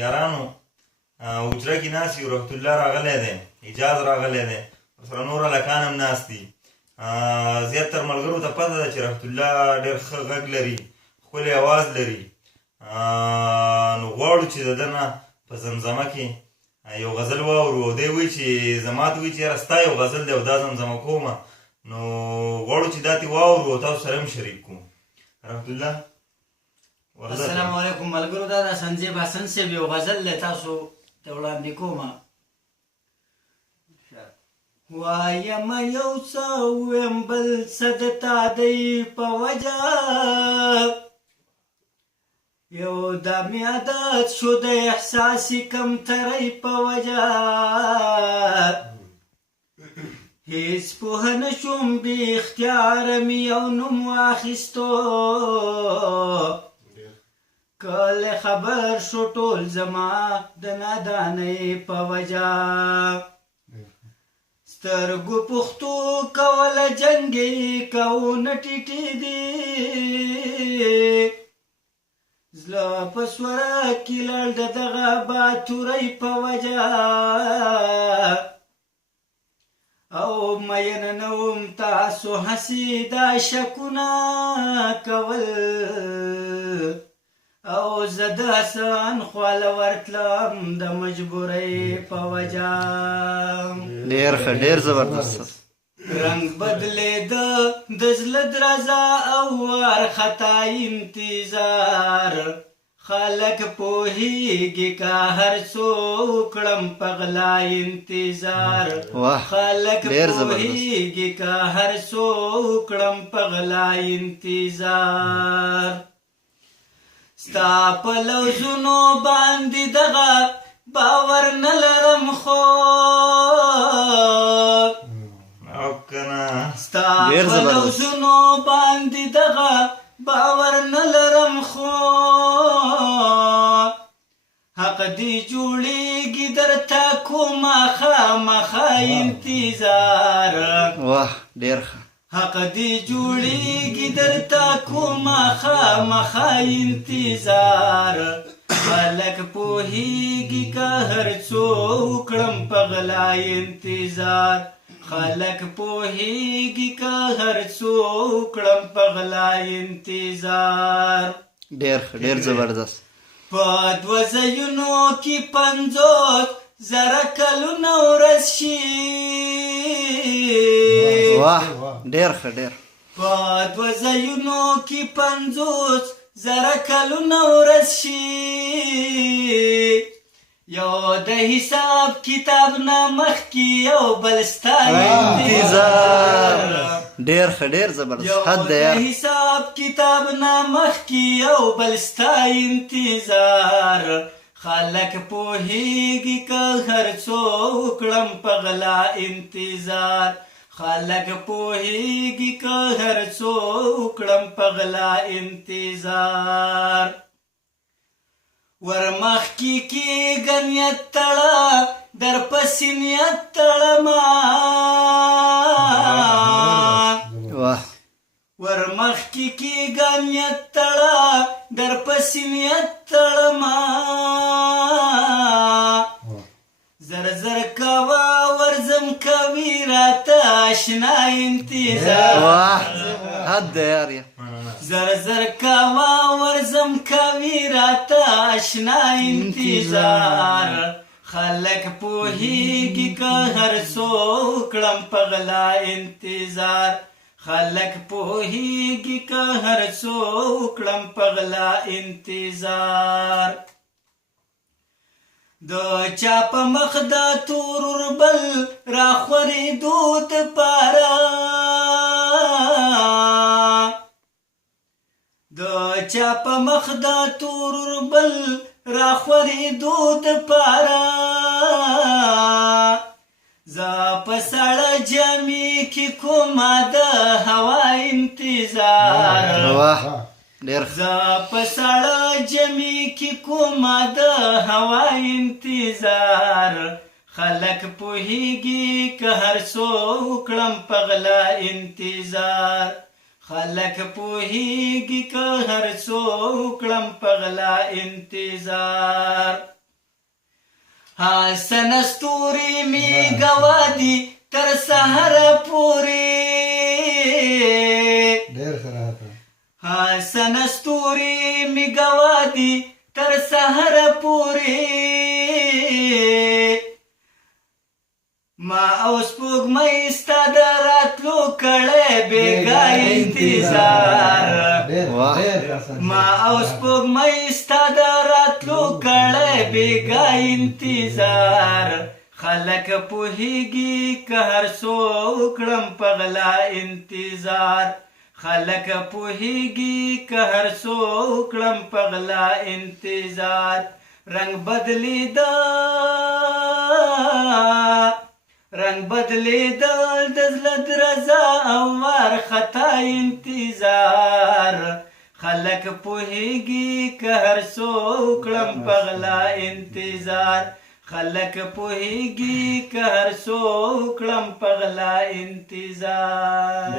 یارانو حجره کې ناست یو رحمت الله راغلی دی، حجاز راغلی دی، ورسره نور هلکان هم ناست دي. زیاتر ملګرو ته پته ده چې رحمت الله ډېر ښه غږ لري، ښکلی اواز لري. نو غواړو چې د ده نه په زمزمه کې یو غزل واورو. او دی وایي چې زما ته وایي چې یاره ستا یو غزل دی او دا زمزمه کومه، نو غواړو چې دا تې واورو او تاسو سره هم شریک کړو. رحمت الله السلام علیکم ملګرو، دا د سنجیب حسن صاحب یو غزل دی، تاسو ته وړاندې کومه. وایم یو څه ویم بل څه د تا دی په وجه، یو دا مې عادت شو د احساسي کمترۍ په وجه، هیڅ پوه نه شوم بې اختیاره مې یو نوم واخیستو، کله خبر شو ټول زما د نادانۍ په وجه، سترګو پښتو کوله جنګې کوونه ټیټې دي، زړه په سوره کې لړ د دغه باتورۍ په وجه، او مین نه وم تاسو هسې دا شکونه کول، او زه د حسن خواله ورتلم د مجبورۍ په وجه. ډېر ښه، ډېر زبردست. رنګ بدلېده د زړه درزا او وارخطا انتظار، خلک پوهېږي که هر څو کړم په غلا انتظار، خلک پوهېږي که هر څو کړم په غلا انتظار، ستا په لوظونو باندې دغه باور نه لرم خو، ستا په لوظونو باندې دغه باور نه لرم خو، حق دې جوړېږي درته کومه خامخا انتظار، واه ډېر ښه، حق دې جوړېږي درته کومه خامخا انتظار، خلک پوهېږي که هر څو کړم په غلا انتظار، خلک پوهېږي که هر څو کړم په غلا انتظار. ډېر ښه، ډېر زبردست. په دوه ځایونو کې 50,000 کلونه ورځ شي، واه ډېر ښه، ډېر. په دوه ځایونو کې 50,000 کلونه ورځ شي، یو د حساب کتاب نه مخکې یو بل ستا انتظار، ډېر ښه، ډېر زبردست. حد دی یو د حساب کتاب نه مخکې یو بل ستا انتظار، خلک پوهېږي که هر څو کړم په غلا انتظار، خلک پوهېږي که هر څو کړم په غلا انتظار، ورمخکې کېږه نیت تړه درپسې نیت تړمه، ورمخکې کېږه نیت تړه درپسې نیت تړمه، زر زر کوه ورځم کوي راته اشنا انتظار، حد دی یار، زر زر کوه ورځم کوي راته اشنا انتظار، خلک پوهېږي که هر څو کړم په غلا انتظار، خلک پوهېږي که هر څو کړم په غلا انتظار، د چا په مخ د تور وربل راخورېدو دپاره، د چا په مخ د تور وربل راخورېدو دپاره، زه په سړه جامې کې کومه د هوا انتظار، زه په سړه جامې کې کومه د هوا انتظار، خلک پوهېږي که هر څو کړم په غلا انتظار، خلک پوهېږي که هر څو کړم په غلا انتظار. سنستوري می گوادي تر سحر پوري سنستوري می گوادي تر سحر پوري ما اوس سپوږمۍ ستا د راتلو کړی بېګا انتظار ما اوس سپوږمۍ ستا د راتلو کړی بېګا انتظار خلک پوهېږي که هر څو وکړم په غلا انتظار خلک پوهېږي که هر څو وکړم په غلا انتظار رنګ بدلېدل د زړه درزا او وارخطا انتظار خلک پوهېږي که هر څو وکړم په غلا انتظار خلک پوهېږي که هر څو وکړم په غلا انتظار